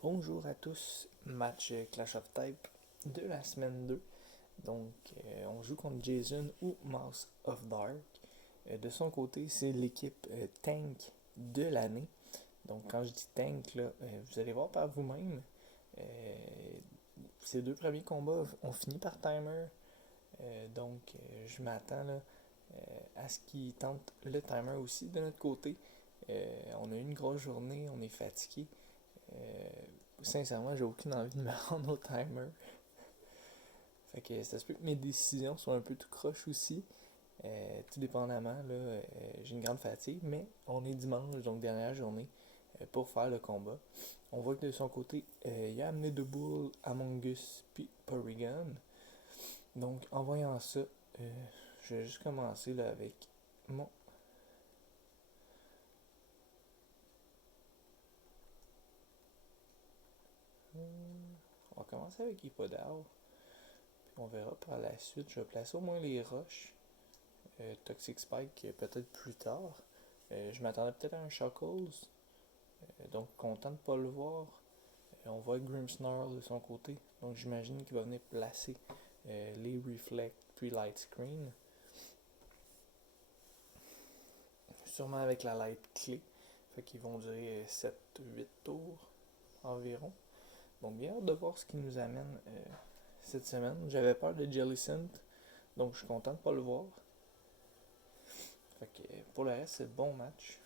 Bonjour à tous, match Clash of Type de la semaine 2. Donc, on joue contre Jason ou Mouse of Dark. De son côté, c'est l'équipe Tank de l'année. Donc, quand je dis Tank, là, vous allez voir par vous-même. Ces deux premiers combats ont fini par timer. Je m'attends là, à ce qu'ils tentent le timer aussi de notre côté. On a eu une grosse journée, on est fatigué. Euh, Sincèrement, j'ai aucune envie de me rendre au timer. Fait que ça se peut que mes décisions soient un peu tout croche aussi. Tout dépendamment, là, j'ai une grande fatigue, mais on est dimanche, donc dernière journée, pour faire le combat. On voit que de son côté, il a amené Double, Among Us, puis Porygon. Donc en voyant ça, je vais juste commencer là avec mon. On va commencer avec Hippodar, puis on verra par la suite. Je vais placer au moins les roches. Toxic Spike peut-être plus tard. Je m'attendais peut-être à un Chuckles, donc content de ne pas le voir. On voit Grimmsnarl de son côté, donc j'imagine qu'il va venir placer les Reflect puis Light Screen. Sûrement avec la Light Clé, fait qu'ils vont durer 7-8 tours environ. Donc bien hâte de voir ce qu'il nous amène cette semaine. J'avais peur de Jellicent, donc je suis content de ne pas le voir. Fait que pour le reste, c'est le bon match.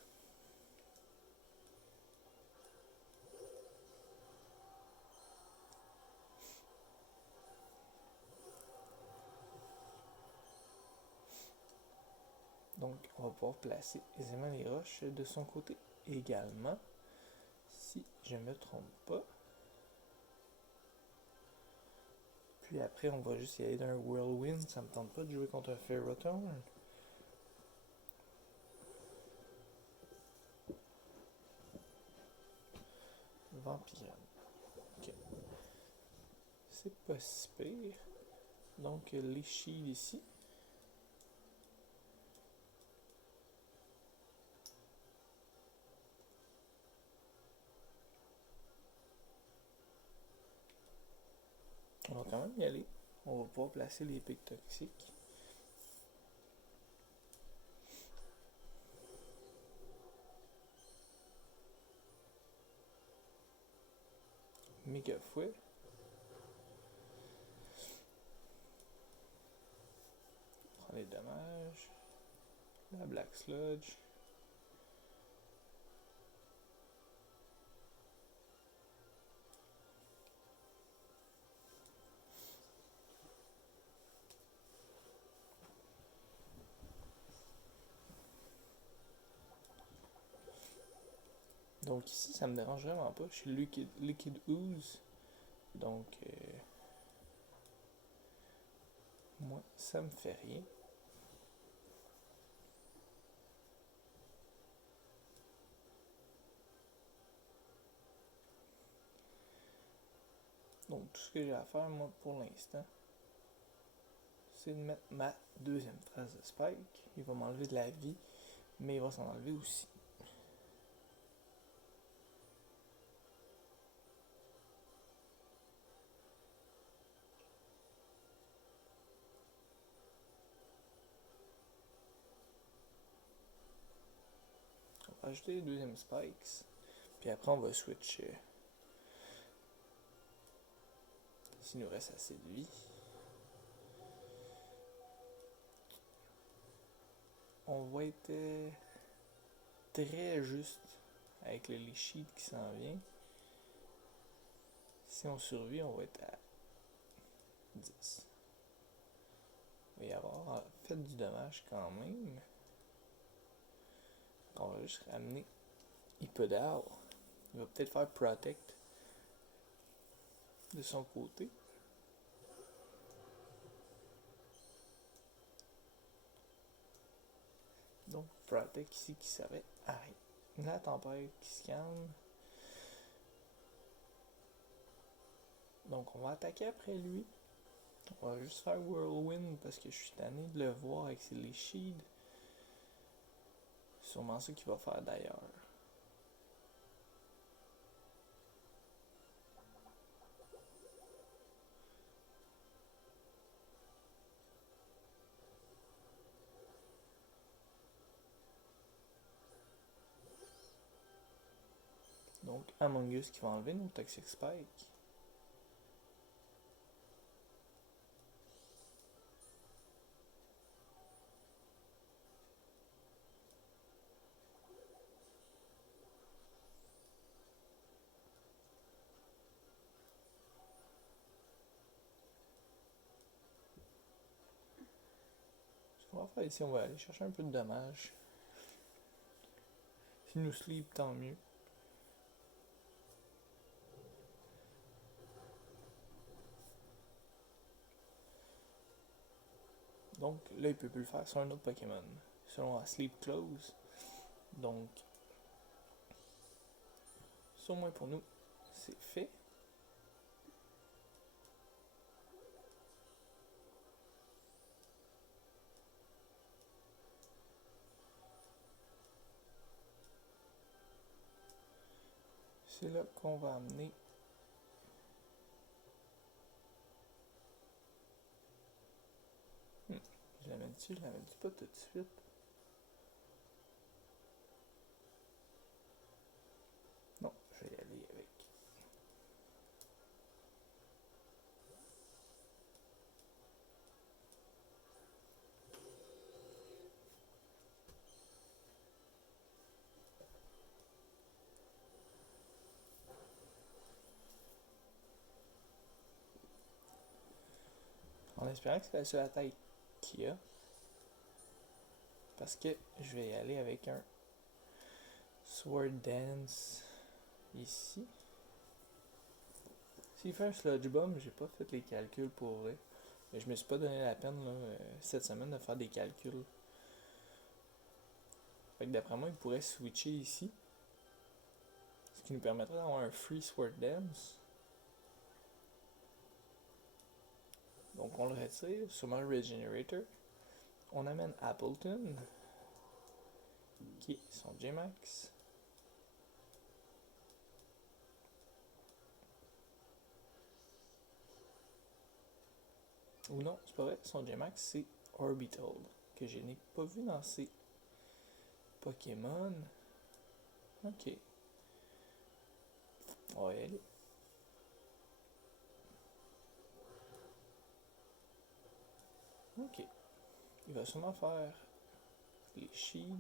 Donc, on va pouvoir placer aisément les roches de son côté également. Si je ne me trompe pas. Puis après, on va juste y aller d'un Whirlwind. Ça me tente pas de jouer contre un Ferrothorn. Vampire. Ok. C'est pas si pire. Donc, les shields ici. On va quand même y aller. On va pouvoir placer les pics toxiques. Méga fouet. On prend les dommages. La Black Sludge. Donc ici, ça me dérange vraiment pas. Je suis Liquid Ooze. Donc, moi, ça me fait rien. Donc, tout ce que j'ai à faire, moi, pour l'instant, c'est de mettre ma deuxième phrase de Spike. Il va m'enlever de la vie, mais il va s'en enlever aussi. On va ajouter les deuxièmes Spikes, puis après on va switcher s'il nous reste assez de vie. On va être très juste avec le Lich qui s'en vient. Si on survit, on va être à 10. Il va y avoir fait du dommage quand même. On va juste ramener Hippodar. Il va peut-être faire Protect de son côté. Donc Protect ici qui serait arrêt. La tempête qui scanne. Donc on va attaquer après lui. On va juste faire Whirlwind parce que je suis tanné de le voir avec les shields. Sûrement ce qu'il va faire d'ailleurs. Donc, Among Us qui va enlever nos Toxic Spike. Ce qu'on va faire ici, on va aller chercher un peu de dommages. Si nous sleep, tant mieux. Donc là, il peut plus le faire sur un autre Pokémon. Selon la Sleep Close. Donc, ça au moins pour nous, c'est fait. C'est là qu'on va amener. Je l'amène-tu, je l'amène-tu pas tout de suite? Non, je vais y aller avec. En espérant que c'est la seule attaque qu'il y a. Parce que je vais y aller avec un Sword Dance ici. S'il fait un Sludge Bomb, j'ai pas fait les calculs pour vrai. Mais je me suis pas donné la peine là, cette semaine de faire des calculs. Fait que d'après moi, il pourrait switcher ici. Ce qui nous permettrait d'avoir un Free Sword Dance. Donc on le retire, sûrement le Regenerator. On amène Appleton, qui est son J-Max. Ou non, c'est pas vrai, son J-Max c'est Orbital, que je n'ai pas vu dans ces Pokémon. Ok. On va y aller. Ok. Il va sûrement faire les shields.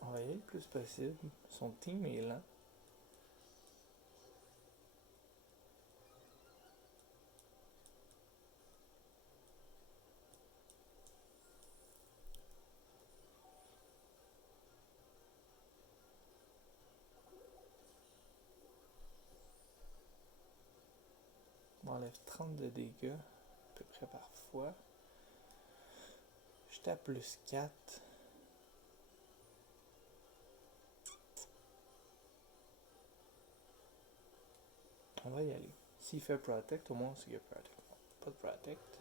On va y aller le plus possible. Son team est lent. On enlève 30 de dégâts, à peu près par fois. J'étais à plus 4. On va y aller. S'il fait Protect, au moins c'est qu'il y a Protect. Pas de Protect.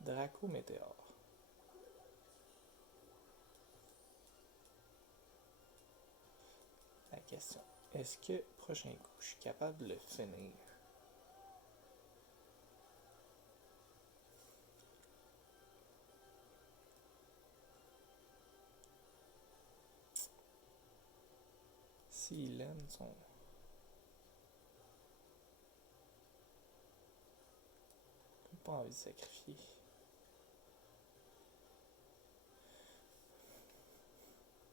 Draco Météore. La question, est-ce que prochain coup, je suis capable de le finir? S'il aime son... J'ai pas envie de sacrifier.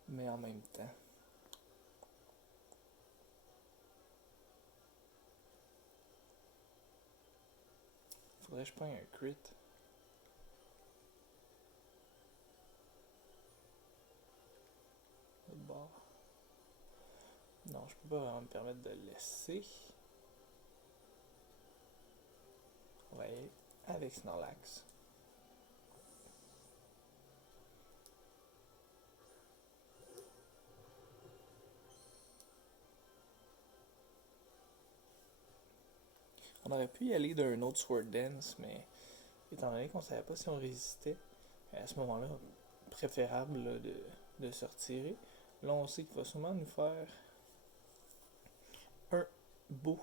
Mais en même temps... Faudrait que je prenne un crit. De bord. Non, je peux pas vraiment me permettre de le laisser. On va y aller avec Snorlax. On aurait pu y aller d'un autre Sword Dance, mais étant donné qu'on savait pas si on résistait, À ce moment-là, préférable là, de se retirer. Là, on sait qu'il va sûrement nous faire un beau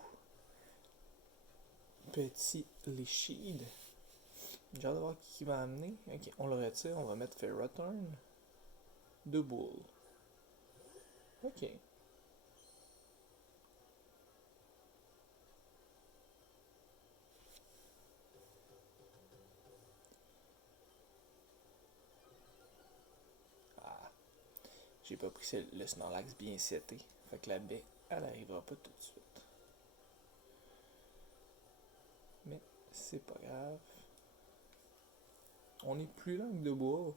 petit Leashid. J'ai hâte de voir qui va amener. Ok, on le retire, on va mettre Ferroturn. Double. Ok. Ah, j'ai pas pris le Snorlax bien seté. Fait que la baie, elle arrivera pas tout de suite. Mais c'est pas grave. On est plus lent que de bois.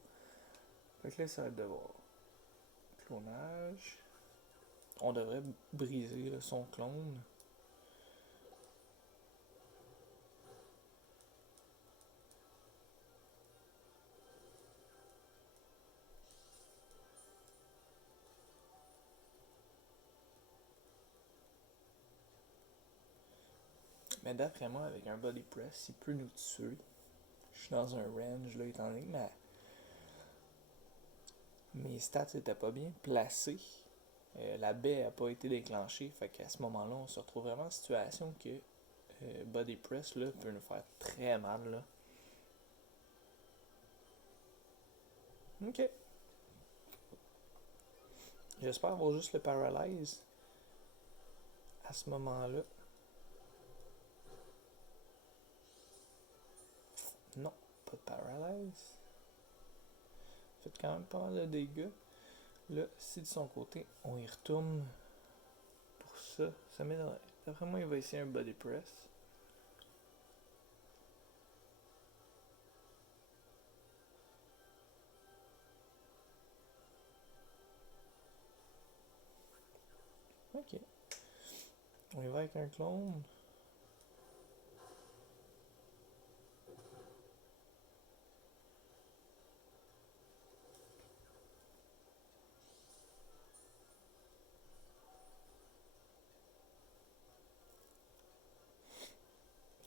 Fait que là, ça va être de voir. Clonage. On devrait briser là, son clone. Mais d'après moi, avec un body press, il peut nous tuer. Je suis dans un range là, étant donné que mes stats étaient pas bien placés. La baie n'a pas été déclenchée. Fait qu'à ce moment-là, on se retrouve vraiment en situation que body press là, peut nous faire très mal. Là. Ok. J'espère avoir juste le paralyze à ce moment-là. Non, pas de paralyze. Fait quand même pas mal de dégâts. Là, si de son côté, on y retourne pour ça m'étonnerait. D'après moi, il va essayer un body press. Ok. On y va avec un clone.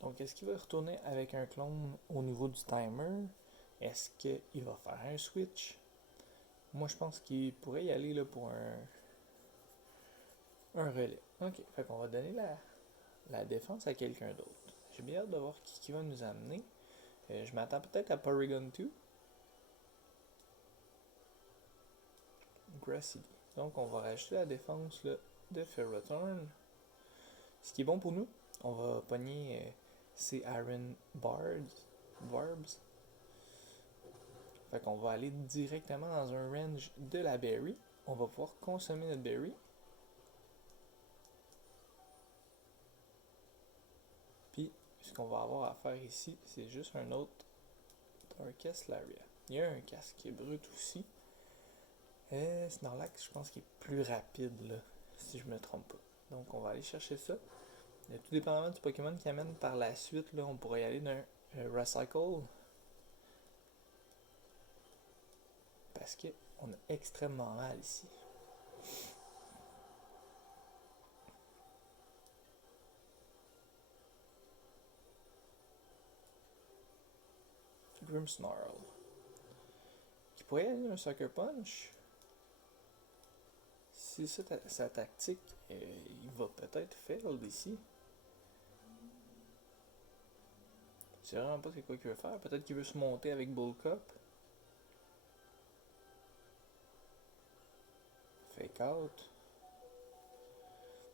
Donc, est-ce qu'il va retourner avec un clone au niveau du timer? Est-ce qu'il va faire un switch? Moi, je pense qu'il pourrait y aller là, pour un relais. Ok, fait qu'on va donner la défense à quelqu'un d'autre. J'ai bien hâte de voir qui va nous amener. Je m'attends peut-être à Porygon 2. Grassy. Donc, on va rajouter la défense là, de Ferroturn. Ce qui est bon pour nous, on va pogner ces Iron Barbs. Fait qu'on va aller directement dans un range de la berry. On va pouvoir consommer notre berry. Puis, ce qu'on va avoir à faire ici, c'est juste un autre Darkest Laria. Il y a un casque qui est brut aussi. Snorlax, je pense qu'il est plus rapide, là, si je me trompe pas. Donc, on va aller chercher ça. Et tout dépendamment du Pokémon qui amène par la suite, là, on pourrait y aller d'un Recycle. Parce qu'on a extrêmement mal ici. Grimmsnarl. Qui pourrait y aller d'un Sucker Punch. Si c'est sa tactique, il va peut-être fail d'ici. Je sais vraiment pas c'est quoi qu'il veut faire. Peut-être qu'il veut se monter avec Bull Cup. Fake out.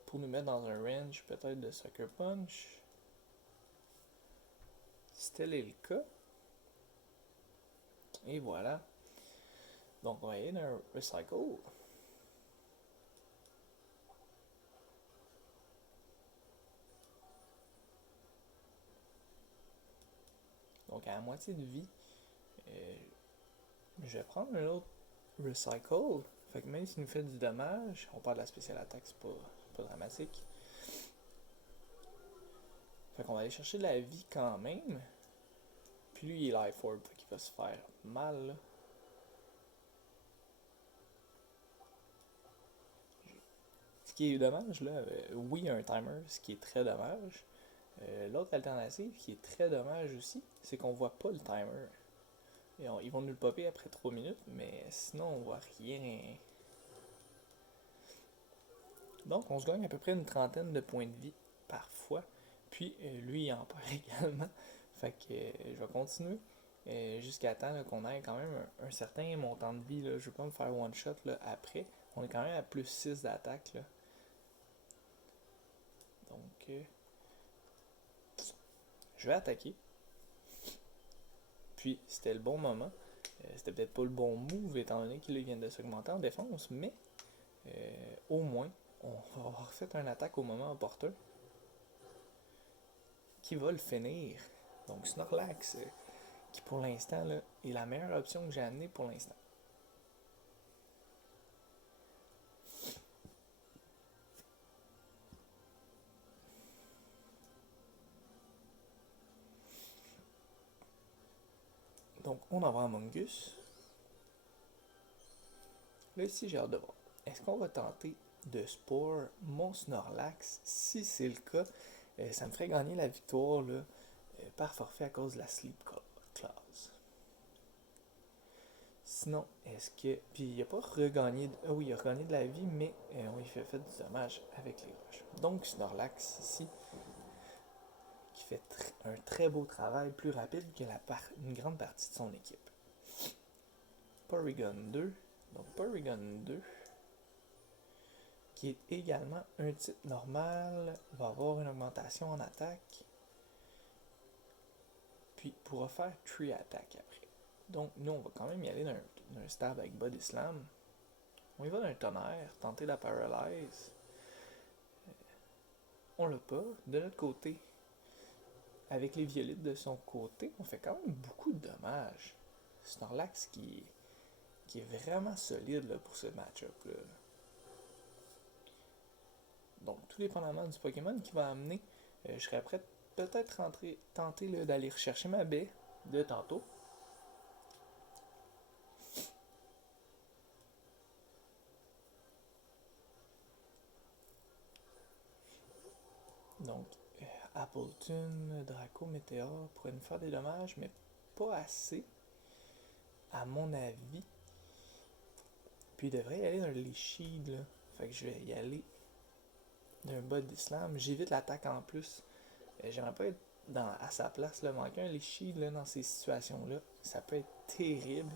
Pour nous mettre dans un range peut-être de Sucker Punch. Si tel est le cas. Et voilà. Donc on va y aller d'un Recycle. Donc à la moitié de vie, je vais prendre un autre Recycle. Fait que même s'il nous fait du dommage, on parle de la spéciale attaque, c'est pas dramatique. Fait qu'on va aller chercher de la vie quand même. Puis lui, il est Life Orb, fait qu'il va se faire mal. Là. Ce qui est dommage, là, oui, il y a un timer, ce qui est très dommage. L'autre alternative qui est très dommage aussi, c'est qu'on voit pas le timer. Ils vont nous le popper après 3 minutes, mais sinon on voit rien. Donc on se gagne à peu près une trentaine de points de vie parfois. Puis lui il en perd également. Fait que je vais continuer jusqu'à temps qu'on ait quand même un certain montant de vie. Là. Je ne vais pas me faire one shot là, après. On est quand même à plus 6 d'attaque. Là. Donc je vais attaquer. Puis c'était le bon moment. C'était peut-être pas le bon move étant donné qu'il vient de s'augmenter en défense, mais au moins on va avoir fait une attaque au moment opportun qui va le finir. Donc Snorlax, qui pour l'instant là, est la meilleure option que j'ai amenée pour l'instant. Donc on envoie Among Us. Là ici j'ai hâte de voir. Est-ce qu'on va tenter de spore mon Snorlax? Si c'est le cas, ça me ferait gagner la victoire là, par forfait à cause de la Sleep Clause. Sinon, est-ce que. Puis il n'a pas regagné. Ah oui, il a regagné de la vie, mais on lui fait du dommage avec les roches. Donc Snorlax ici, qui fait un très beau travail, plus rapide que une grande partie de son équipe. Porygon 2. Donc Porygon 2, qui est également un type normal, va avoir une augmentation en attaque. Puis pourra faire 3 attaques après. Donc nous, on va quand même y aller d'un stab avec Body Slam. On y va d'un tonnerre, tenter la paralyse. On l'a pas. De notre côté, avec les violettes de son côté, on fait quand même beaucoup de dommages. Snorlax qui est vraiment solide là, pour ce match-up. Là. Donc, tout dépendamment du Pokémon qu'il va amener, je serais prêt peut-être tenter d'aller rechercher ma baie de tantôt. Donc, Appletun, Draco, Météor pourraient nous faire des dommages, mais pas assez, à mon avis. Puis il devrait y aller dans le Leasheed, là. Fait que je vais y aller d'un Body Slam. J'évite l'attaque en plus. J'aimerais pas être à sa place, là. Manquer un Leasheed là, dans ces situations-là, ça peut être terrible.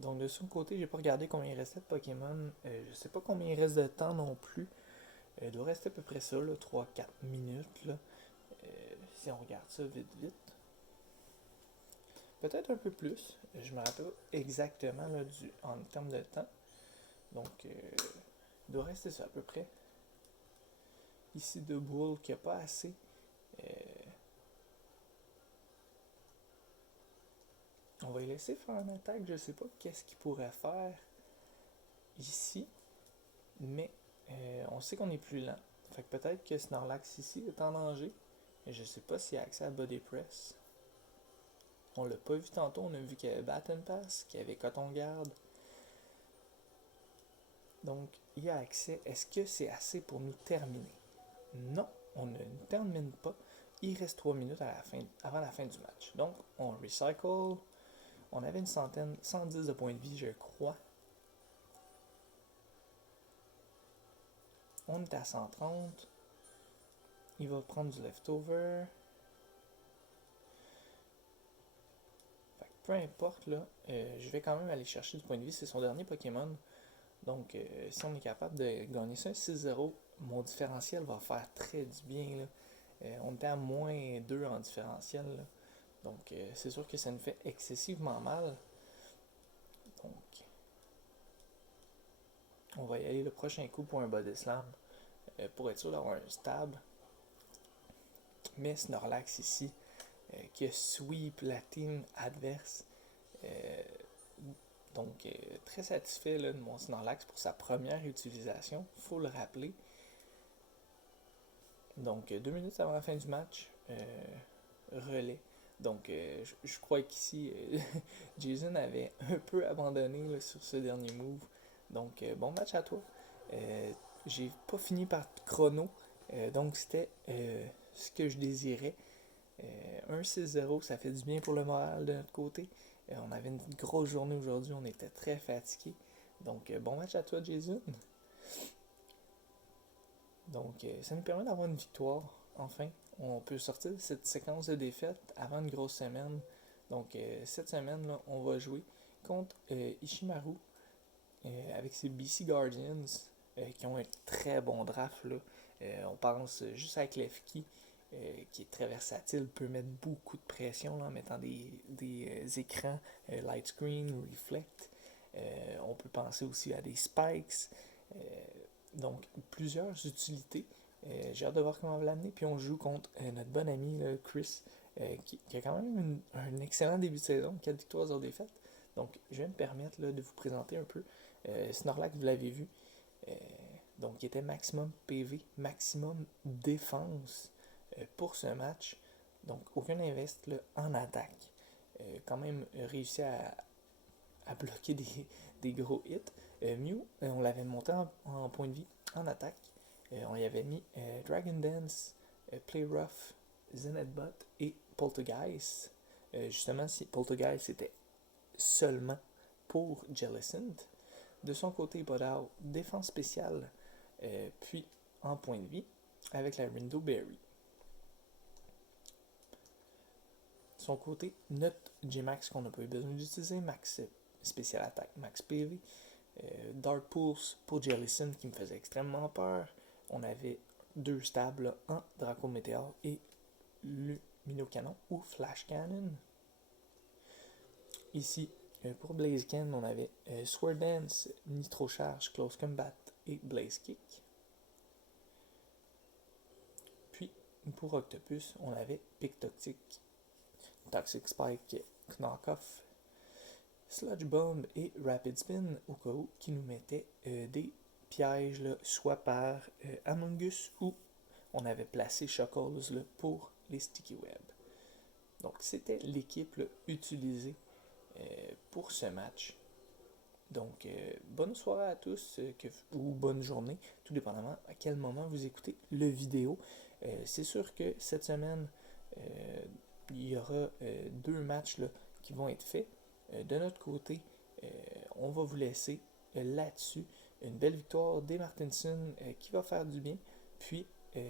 Donc de son côté, j'ai pas regardé combien il restait de Pokémon. Je sais pas combien il reste de temps non plus. Il doit rester à peu près ça, 3-4 minutes. Là. Si on regarde ça vite vite. Peut-être un peu plus. Je me rappelle exactement là, en termes de temps. Donc il doit rester ça à peu près. Ici de Bull qui a pas assez. On va y laisser faire une attaque. Je sais pas qu'est-ce qu'il pourrait faire ici. Mais on sait qu'on est plus lent. Fait que peut-être que Snorlax ici est en danger. Et je sais pas s'il a accès à Body Press. On l'a pas vu tantôt. On a vu qu'il y avait Baton Pass, qu'il y avait Coton Garde. Donc, il y a accès. Est-ce que c'est assez pour nous terminer? Non, on ne termine pas. Il reste 3 minutes avant la fin du match. Donc, on recycle. On avait une 110 de points de vie, je crois. On est à 130. Il va prendre du leftover. Fait que peu importe, là, je vais quand même aller chercher du point de vie. C'est son dernier Pokémon. Donc, si on est capable de gagner ça 6-0, mon différentiel va faire très du bien. Là. On était à moins 2 en différentiel. Là. Donc, c'est sûr que ça nous fait excessivement mal. Donc, on va y aller le prochain coup pour un Body Slam. Pour être sûr d'avoir un stab. Mais Snorlax ici, qui a sweep la team adverse. Donc, très satisfait là, de mon Snorlax pour sa première utilisation. Faut le rappeler. Donc, 2 minutes avant la fin du match, relais. Donc, je crois qu'ici, Jason avait un peu abandonné là, sur ce dernier move. Donc, bon match à toi. J'ai pas fini par chrono, donc c'était ce que je désirais. 1-6-0, ça fait du bien pour le moral de notre côté. On avait une grosse journée aujourd'hui, on était très fatigués. Donc, bon match à toi, Jason. Donc, ça nous permet d'avoir une victoire, enfin. On peut sortir de cette séquence de défaites avant une grosse semaine. Donc, cette semaine, là, on va jouer contre Ishimaru avec ses BC Guardians qui ont un très bon draft. Là. On pense juste avec Lefki, qui est très versatile, peut mettre beaucoup de pression là, en mettant des écrans light screen ou reflect. On peut penser aussi à des spikes. Donc, plusieurs utilités. J'ai hâte de voir comment on va l'amener. Puis on joue contre notre bon ami là, Chris, qui a quand même un excellent début de saison, 4 victoires, 0 défaites. Donc, je vais me permettre là, de vous présenter un peu. Snorlax, vous l'avez vu. Euh, donc, il était maximum PV, maximum défense pour ce match. Donc, aucun invest là, en attaque. Quand même réussi à bloquer des gros hits. Mew, on l'avait monté en point de vie en attaque. On y avait mis Dragon Dance, Play Rough, Zenithbot et Poltergeist. Justement, si Poltergeist c'était seulement pour Jellicent. De son côté, Bodao, défense spéciale, puis en point de vie, avec la Rindo Berry. De son côté, notre J-Max qu'on n'a pas eu besoin d'utiliser, Max spécial attaque, Max PV, Dark Pulse pour Jellicent qui me faisait extrêmement peur. On avait deux stables en Draco Météor et Luminocanon ou Flash Cannon. Ici, pour Blaziken, on avait Sword Dance, Nitro Charge, Close Combat et Blaze Kick. Puis, pour Octopus, on avait Pick Toxic Spike, Knockoff, Sludge Bomb et Rapid Spin au cas où qui nous mettait des pièges là, soit par Among Us ou on avait placé Chuckles là, pour les Sticky Web. Donc c'était l'équipe là, utilisée pour ce match. Donc bonne soirée à tous ou bonne journée, tout dépendamment à quel moment vous écoutez le vidéo. C'est sûr que cette semaine, il y aura deux matchs là, qui vont être faits. De notre côté, on va vous laisser là-dessus une belle victoire des Martinson qui va faire du bien. Puis,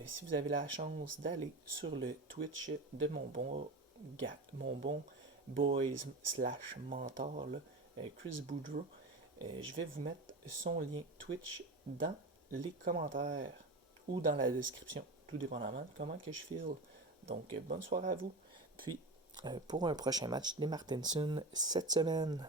si vous avez la chance d'aller sur le Twitch de mon bon boys slash mentor, là, Chris Boudreau, je vais vous mettre son lien Twitch dans les commentaires ou dans la description, tout dépendamment de comment que je file. Donc, bonne soirée à vous. Puis, pour un prochain match des Martinson cette semaine.